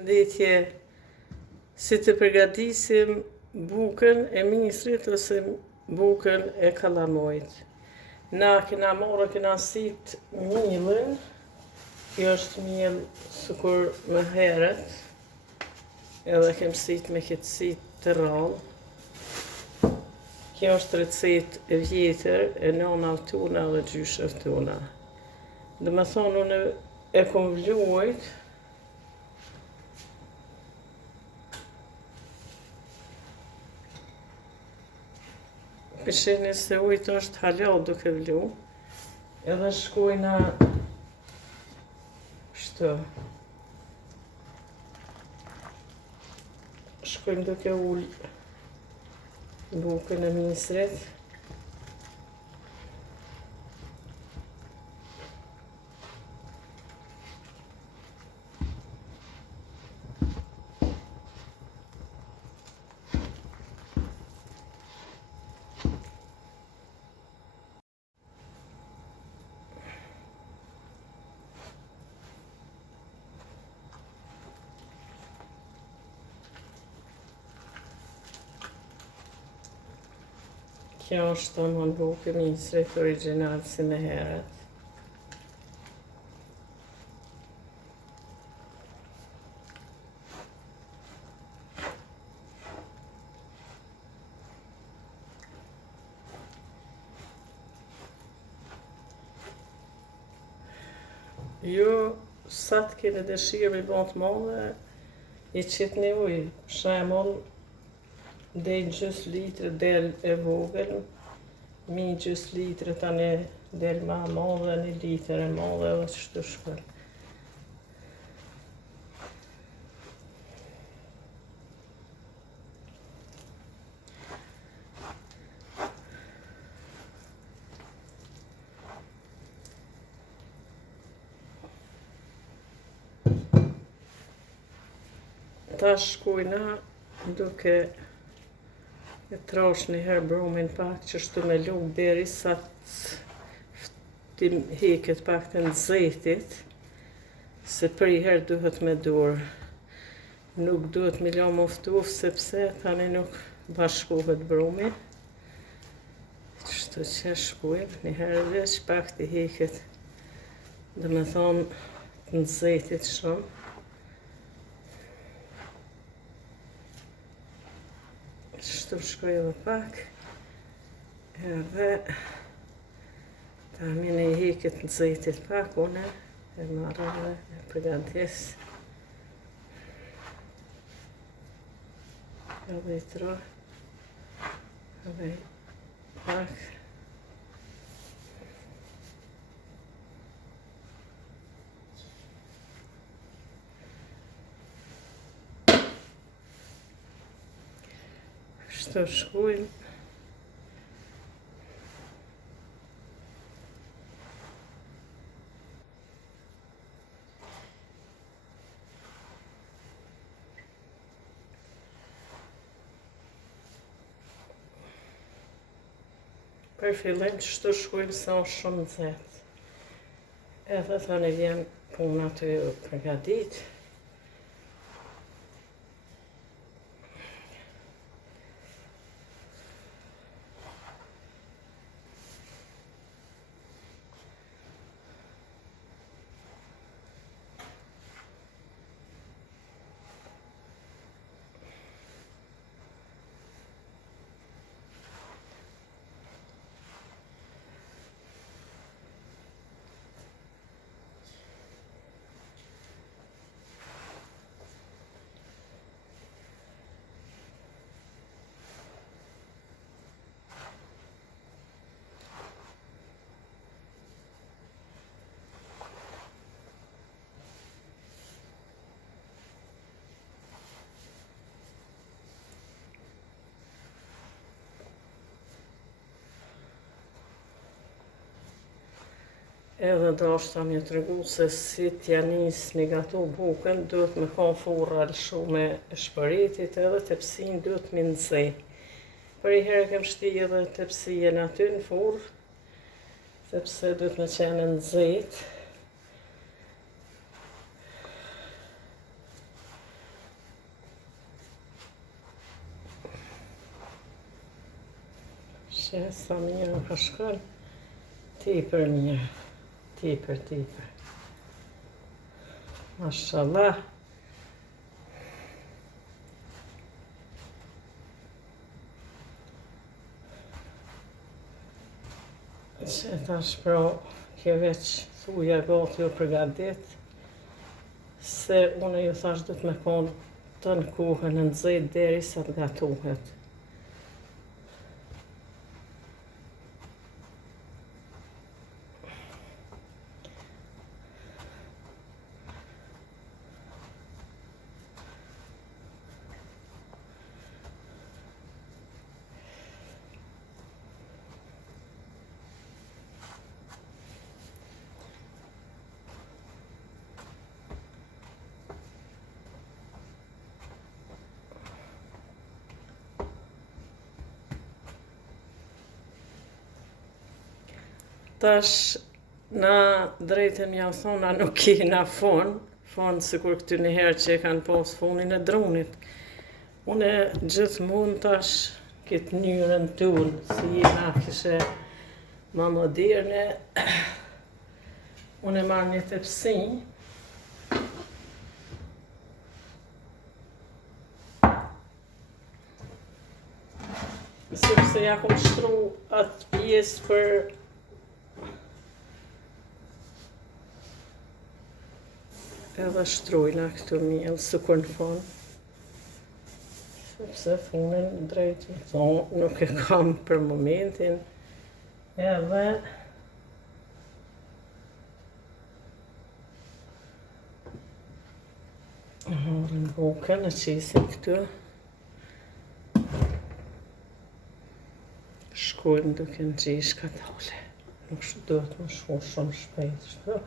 Ndetje si të përgatisim bukën e misrit ose bukën e kalamojt. Na kena sit millën, kjo është miell sikur më herët, edhe kem sit me këtë sit të rrallë. Kjo është recetë e vjetër e nonave tona dhe gjyshave tona. Dhe me thonë, unë e kom vlujt, pishini se ujtë është hala duke vlu, edhe shkojna shto. Shkojmë duke ullë bukën e misrit. Kjo është të mon bukë misrit original si me herët. Jo, sa të keni dëshirë me bon të madhe, i qitë një ujë. Për shembull, dej gjys litre del e vogël, mi gjys litre tani del ma madhe, 1 litër e madhe, edhe qështu shkon. Ta shkojna duke e trash një herë brumin pak qështu me luk deri sa të heket pak të nxehtit, se për i herë duhet me dorë. Nuk duhet me la moftuf sepse tani nuk bashkohet brumi. Qështu që shkojmë një herë veç pak të heket, dhe me thonë të nxehtit shumë. Qështu shkoj edhe pak, edhe ta mine i heket në zejtit pak, une e marrë dhe e përgatis. Edhe i tro, edhe i pak. Kështu shkojmë. Për fillim kështu shkojmë sa është shumë nxehtë. Edhe tani vjen puna të përgatit. Edhe do është një të regu se si t'ja nis me gatu bukën, duhet me konë furra lëshume e shpëritit edhe tepsin duhet me nxej. Për i herë kem shti edhe tepsien aty në furrë, sepse duhet me qenë nxejt. Që sa mirë nuk ka shkon. Tepër mirë. Tepër. Mashallah. Që tash pra, kjo veç thuja gati u përgadit, se unë ju thash du të me konë të në kohën në nxehtë derisa të gatuhet. Tash, na drejtën ja u thona nuk kena fon sikur këty njëherë që e kanë pas fonin e dronit. Une gjithmonë tash këtë njërën tunë, si jena kishe ma moderne, une marrë një tepsi, sepse ja kom shtru atë pjesë për edhe shtrujna këtu mjellë, sikur në fon. Sepse fonin drejt më thonë nuk e kam për momentin. Edhe marrim bukën e qisim këtu. Shkojmë duke në gjish ka dale. Nuk duhet më shku shumë shpejt. Shtu.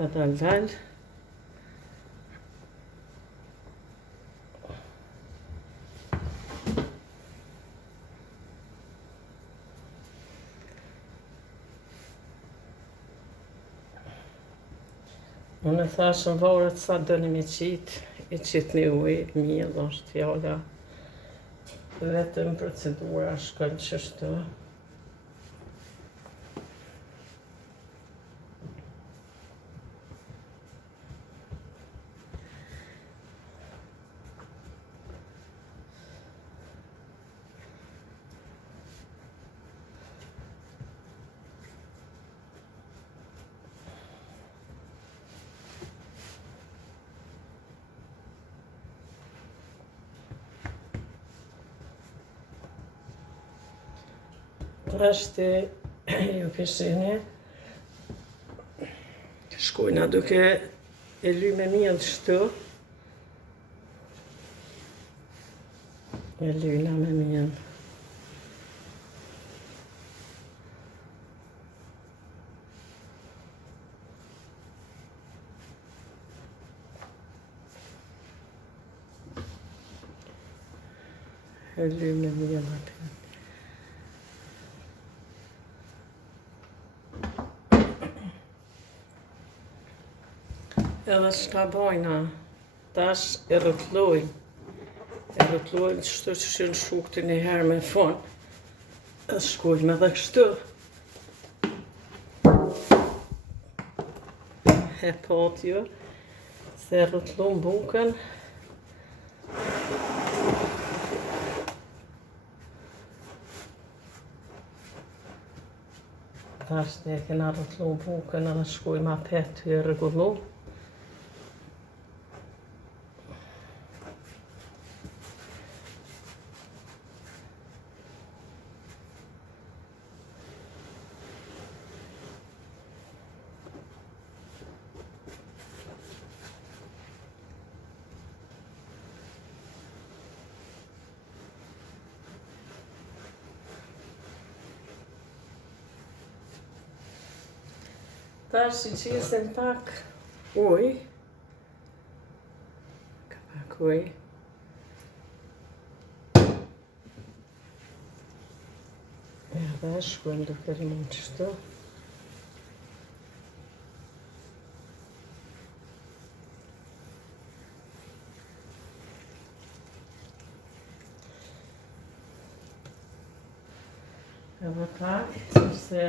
Ka dal. Unë e thashën varet sa dëni me qitë, i qitë një ujë, mjellë është fjalla. Vetëm procedura shkën qështu. Ashtë ju pishini, shkojna duke e ly me mjellë shtu, e lyna me mjellë. E ly me mjellë atë. Edhe çka bojna, tash e rrotllojmë. E rrotllojmë qështu që shenë shukti një herë me fon. E shkojmë edhe kështu. E pat ju, se e rrotllojmë bukën. Tash ne kena rrotllojmë bukën edhe shkojmë apet të e rregullu. Tash i qisim pak ujë. Ka pak ujë. Edhe shkojmë duke rrimë qështu. Edhe pak, sepse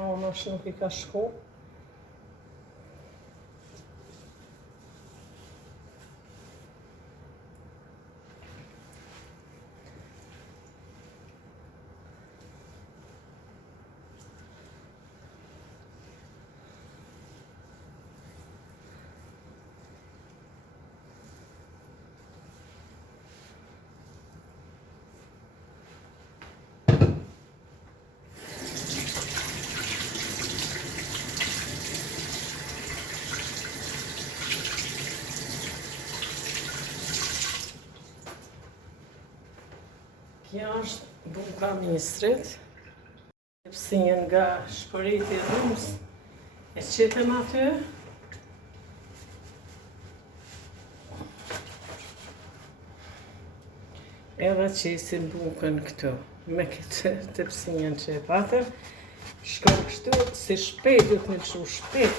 anash nuk I ka shku. Kjo është buka mistrit, tepsinjen nga shpëriti I dhumës, e qitëm aty. Edhe qisim bukën këtu, me këtë tepsinjen që e patëm, shkon kështu, si shpejt, du të me kështu shpejt.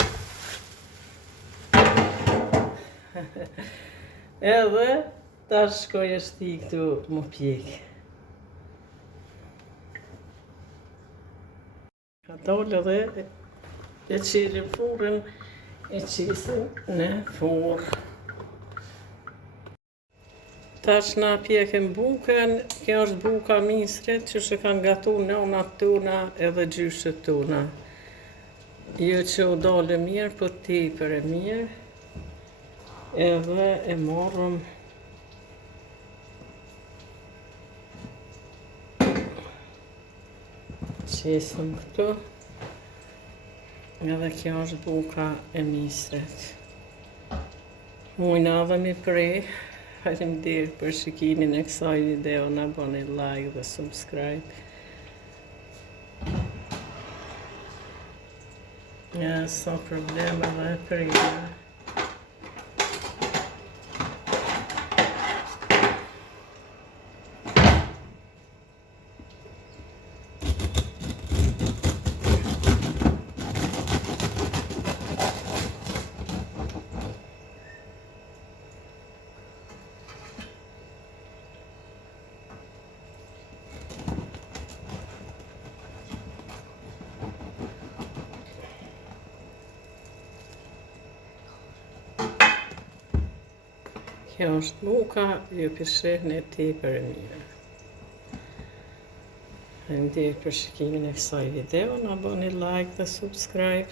Edhe, ta shkoj është I këtu më pjekë. Ka dollë edhe e qirim furën, e qisim në furë. Tash na pjekim bukën, kjo është buka mistrit që që kanë gatu nënat tuna edhe gjyshet tuna. Jo që u dollë mirë, po tepër e mirë. Edhe e morëm qesëm këtu. Edhe kjo është buka e mistrit. Mujna dhe mi prej. Faleminderit për shikimin e kësaj video, na bëni like dhe subscribe. Ja, sa probleme dhe e prejme. Kjo është buka, ju përshehni tepër e mirë. Faleminderit për shikimin e kësaj video, na bëni like dhe subscribe.